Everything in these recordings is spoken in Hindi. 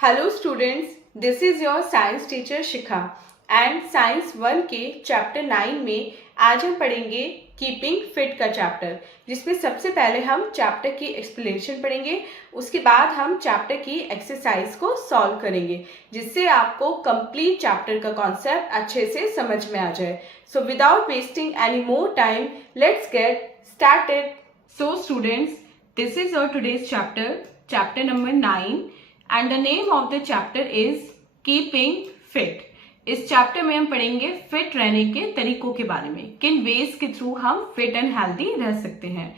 Hello students, this is your science teacher Shikha and science 1 के चैप्टर 9 में आज हम पढ़ेंगे कीपिंग फिट का चैप्टर, जिसमें सबसे पहले हम चैप्टर की एक्सप्लेनेशन पढ़ेंगे। उसके बाद हम चैप्टर की एक्सरसाइज को सॉल्व करेंगे, जिससे आपको कंप्लीट चैप्टर का कॉन्सेप्ट अच्छे से समझ में आ जाए। So without wasting any more time, let's get started. So students, this is your today's chapter number 9 and the name of the chapter is keeping fit. इस चैप्टर में हम पढ़ेंगे फिट रहने के तरीकों के बारे में, किन वेज के थ्रू हम फिट एंड हेल्दी रह सकते हैं।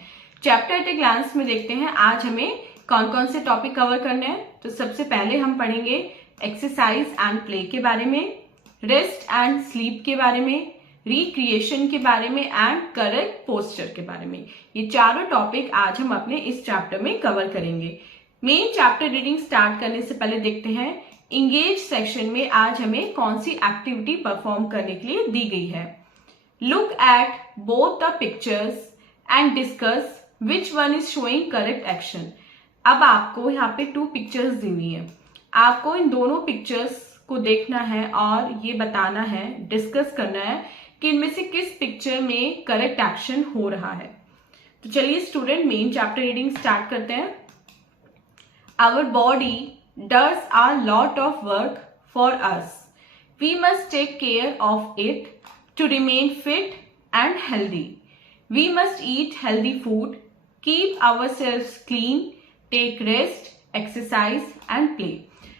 चैप्टर एट ए ग्लांस में देखते हैं आज हमें कौन कौन से टॉपिक कवर करने हैं। तो सबसे पहले हम पढ़ेंगे एक्सरसाइज एंड प्ले के बारे में, रेस्ट एंड स्लीप के बारे में, रिक्रिएशन के बारे में एंड करेक्ट पोस्चर के बारे में। ये चारों टॉपिक आज हम अपने इस चैप्टर में कवर करेंगे। मेन चैप्टर रीडिंग स्टार्ट करने से पहले देखते हैं इंगेज सेक्शन में आज हमें कौन सी एक्टिविटी परफॉर्म करने के लिए दी गई है। Look at both the pictures and discuss which one is showing correct action. अब आपको यहाँ पे 2 पिक्चर्स दी हुई है, आपको इन दोनों पिक्चर्स को देखना है और ये बताना है, डिस्कस करना है कि इनमें से किस पिक्चर में करेक्ट एक्शन हो रहा है। तो चलिए student, main chapter reading start करते हैं। Our body does a lot of work for us. We must take care of it to remain fit and healthy. We must eat healthy food, keep ourselves clean, take rest, exercise and play.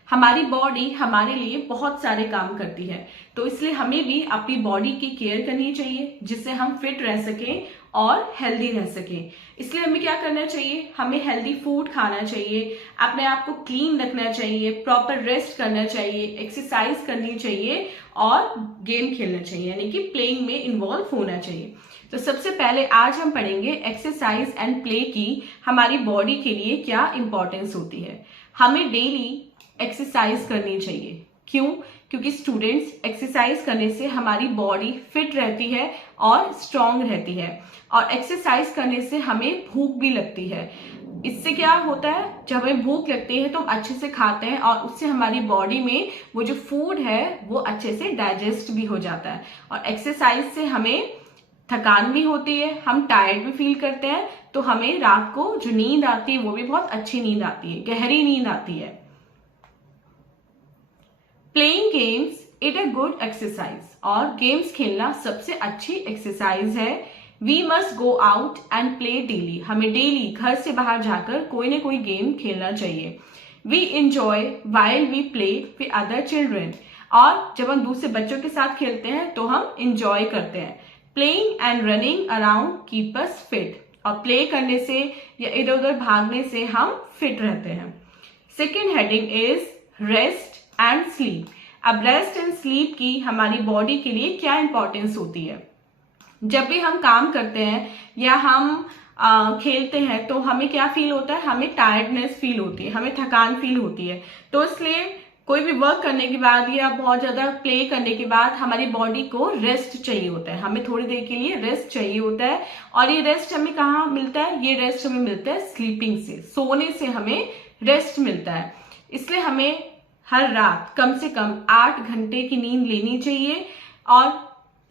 हमारी बॉडी हमारे लिए बहुत सारे काम करती है, तो इसलिए हमें भी अपनी बॉडी की केयर करनी चाहिए, जिससे हम फिट रह सकें और हेल्दी रह सकें। इसलिए हमें क्या करना चाहिए, हमें हेल्दी फूड खाना चाहिए, अपने आप को क्लीन रखना चाहिए, प्रॉपर रेस्ट करना चाहिए, एक्सरसाइज करनी चाहिए और गेम खेलना चाहिए, यानी कि प्लेइंग में इन्वॉल्व होना चाहिए। तो सबसे पहले आज हम पढ़ेंगे एक्सरसाइज एंड प्ले की हमारी बॉडी के लिए क्या इंपॉर्टेंस होती है। हमें डेली एक्सरसाइज करनी चाहिए। क्यों? क्योंकि स्टूडेंट्स, एक्सरसाइज करने से हमारी बॉडी फिट रहती है और स्ट्रांग रहती है, और एक्सरसाइज करने से हमें भूख भी लगती है। इससे क्या होता है, जब हमें भूख लगती है तो हम अच्छे से खाते हैं और उससे हमारी बॉडी में वो जो फूड है वो अच्छे से डाइजेस्ट भी हो जाता है, और एक्सरसाइज से हमें थकान भी होती है, हम टायर्ड भी फील करते हैं, तो हमें रात को जो नींद आती है वो भी बहुत अच्छी नींद आती है, गहरी नींद आती है। Playing games it a good exercise, और गेम्स खेलना सबसे अच्छी एक्सरसाइज है। We must go out and play daily, हमें डेली घर से बाहर जाकर कोई ना कोई गेम खेलना चाहिए। We enjoy while we play with other children, और जब हम दूसरे बच्चों के साथ खेलते हैं तो हम इंजॉय करते हैं। Playing and running around keep us fit, और प्ले करने से या इधर उधर भागने से हम फिट रहते हैं। Second heading is rest and sleep. अब रेस्ट एंड स्लीप की हमारी बॉडी के लिए क्या इंपॉर्टेंस होती है। जब भी हम काम करते हैं या हम खेलते हैं तो हमें क्या फील होता है, हमें टायर्डनेस फील होती है, हमें थकान फील होती है। तो इसलिए कोई भी वर्क करने के बाद या बहुत ज्यादा प्ले करने के बाद हमारी बॉडी को रेस्ट चाहिए होता है, हमें थोड़ी देर के लिए रेस्ट चाहिए होता है। और ये रेस्ट हमें कहाँ मिलता है, ये रेस्ट हमें मिलता है स्लीपिंग से, सोने से हमें रेस्ट मिलता है। इसलिए हमें हर रात कम से कम 8 घंटे की नींद लेनी चाहिए। और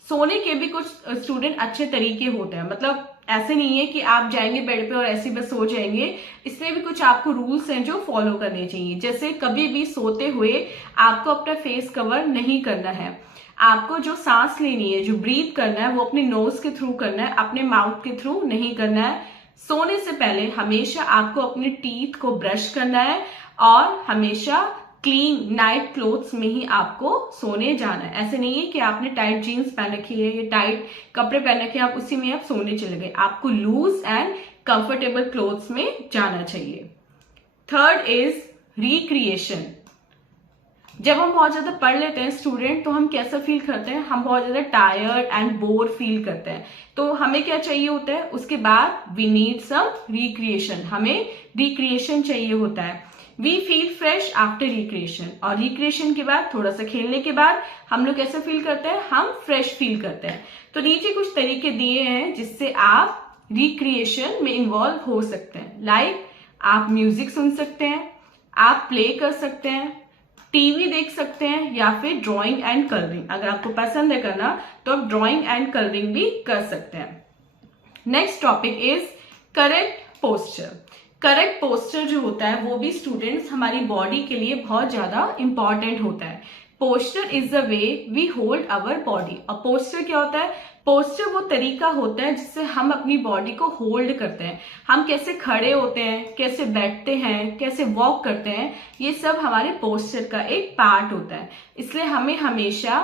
सोने के भी कुछ स्टूडेंट अच्छे तरीके होते हैं, मतलब ऐसे नहीं है कि आप जाएंगे बेड पे और ऐसे बस सो जाएंगे। इसमें भी कुछ आपको रूल्स हैं जो फॉलो करने चाहिए। जैसे कभी भी सोते हुए आपको अपना फेस कवर नहीं करना है, आपको जो सांस लेनी है, जो ब्रीथ करना है, वो अपने नोज के थ्रू करना है, अपने माउथ के थ्रू नहीं करना है। सोने से पहले हमेशा आपको अपने टीथ को ब्रश करना है, और हमेशा क्लीन नाइट क्लोथ्स में ही आपको सोने जाना है। ऐसे नहीं है कि आपने टाइट जीन्स पहन रखी है या टाइट कपड़े पहन रखे हैं, आप उसी में आप सोने चले गए। आपको लूज एंड कंफर्टेबल क्लोथ्स में जाना चाहिए। Third is recreation. जब हम बहुत ज्यादा पढ़ लेते हैं स्टूडेंट, तो हम कैसा फील करते हैं, हम बहुत ज्यादा टायर्ड एंड बोर फील करते हैं। तो हमें क्या चाहिए होता है, उसके बाद वी नीड सम रिक्रिएशन, हमें रिक्रिएशन चाहिए होता है। We feel fresh after recreation, और रिक्रिएशन के बाद थोड़ा सा खेलने के बाद हम लोग कैसा फील करते हैं, हम फ्रेश फील करते हैं। तो नीचे कुछ तरीके दिए हैं जिससे आप रिक्रिएशन में इन्वॉल्व हो सकते हैं। लाइक आप म्यूजिक सुन सकते हैं, आप प्ले कर सकते हैं, टीवी देख सकते हैं या फिर ड्राइंग एंड कलरिंग। अगर आपको पसंद है करना तो आप ड्राइंग एंड कलरिंग भी कर सकते हैं। Next topic is correct posture. Correct posture जो होता है वो भी स्टूडेंट्स हमारी बॉडी के लिए बहुत ज्यादा इंपॉर्टेंट होता है। Posture is the way we hold our body. और पोस्चर क्या होता है? पोस्चर वो तरीका होता है जिससे हम अपनी बॉडी को होल्ड करते हैं। हम कैसे खड़े होते हैं, कैसे बैठते हैं, कैसे वॉक करते हैं, ये सब हमारे पोस्चर का एक पार्ट होता है। इसलिए हमें हमेशा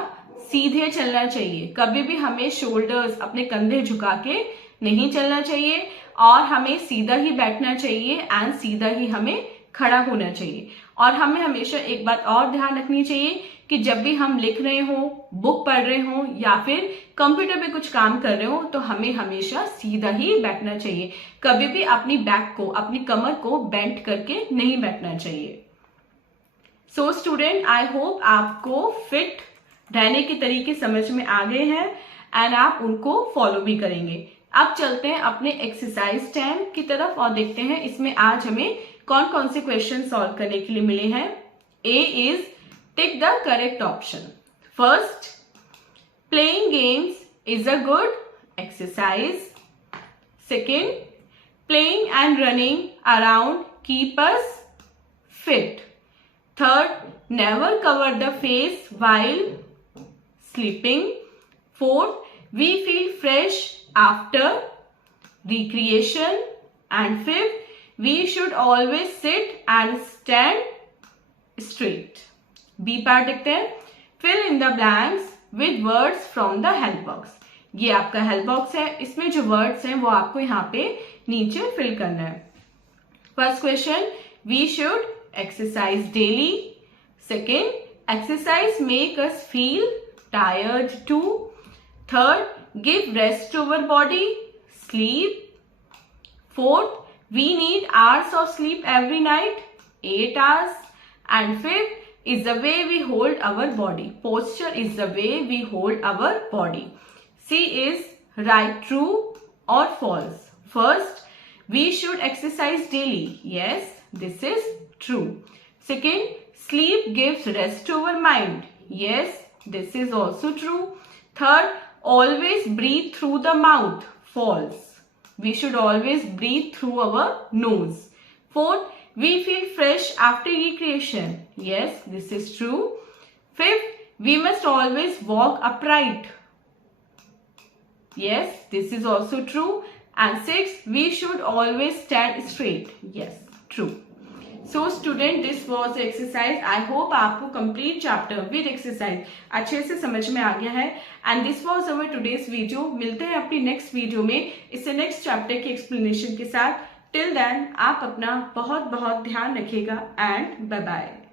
सीधे चलना चाहिए। कभी भी हमें शोल्डर्स, अपने कंधे झुका के नहीं चलना चाहिए और हमें सीधा ही बैठना चाहिए एंड सीधा ही हमें खड़ा होना चाहिए। और हमें हमेशा एक बात और ध्यान रखनी चाहिए कि जब भी हम लिख रहे हो, बुक पढ़ रहे हो या फिर कंप्यूटर पे कुछ काम कर रहे हो तो हमें हमेशा सीधा ही बैठना चाहिए। कभी भी अपनी बैक को, अपनी कमर को बेंट करके नहीं बैठना चाहिए। सो स्टूडेंट, आई होप आपको फिट रहने के तरीके समझ में आ गए हैं एंड आप उनको फॉलो भी करेंगे। अब चलते हैं अपने एक्सरसाइज 10 की तरफ और देखते हैं इसमें आज हमें कौन कौन से क्वेश्चन सॉल्व करने के लिए मिले हैं। A is tick the correct option. First, playing games is a good exercise. Second, playing and running around keep us fit. Third, never cover the face while sleeping. Fourth, we feel fresh after recreation. And fifth, we should always sit and stand straight. B part देखते हैं। Fill in the blanks with words from the help box. ये आपका हेल्प बॉक्स है, इसमें जो वर्ड्स हैं वो आपको यहाँ पे नीचे फिल करना है। First question, we should exercise daily. Second, exercise make us feel tired too. Third, give rest to our body, sleep. Fourth, we need hours of sleep every night, 8 hours. And fifth is the way we hold our body. Posture is the way we hold our body. C is right, true or false. First, we should exercise daily. Yes, this is true. Second, sleep gives rest to our mind. Yes, this is also true. Third, always breathe through the mouth. False. We should always breathe through our nose. Fourth, we feel fresh after recreation. Yes, this is true. Fifth, we must always walk upright. Yes, this is also true. And sixth, we should always stand straight. Yes, true. So student, this was the exercise. I hope आपको complete chapter with exercise अच्छे से समझ में आ गया है। And this was our today's video. मिलते हैं अपनी next video में इससे next chapter की explanation के साथ। Till then, आप अपना बहुत बहुत ध्यान रखिएगा and bye bye.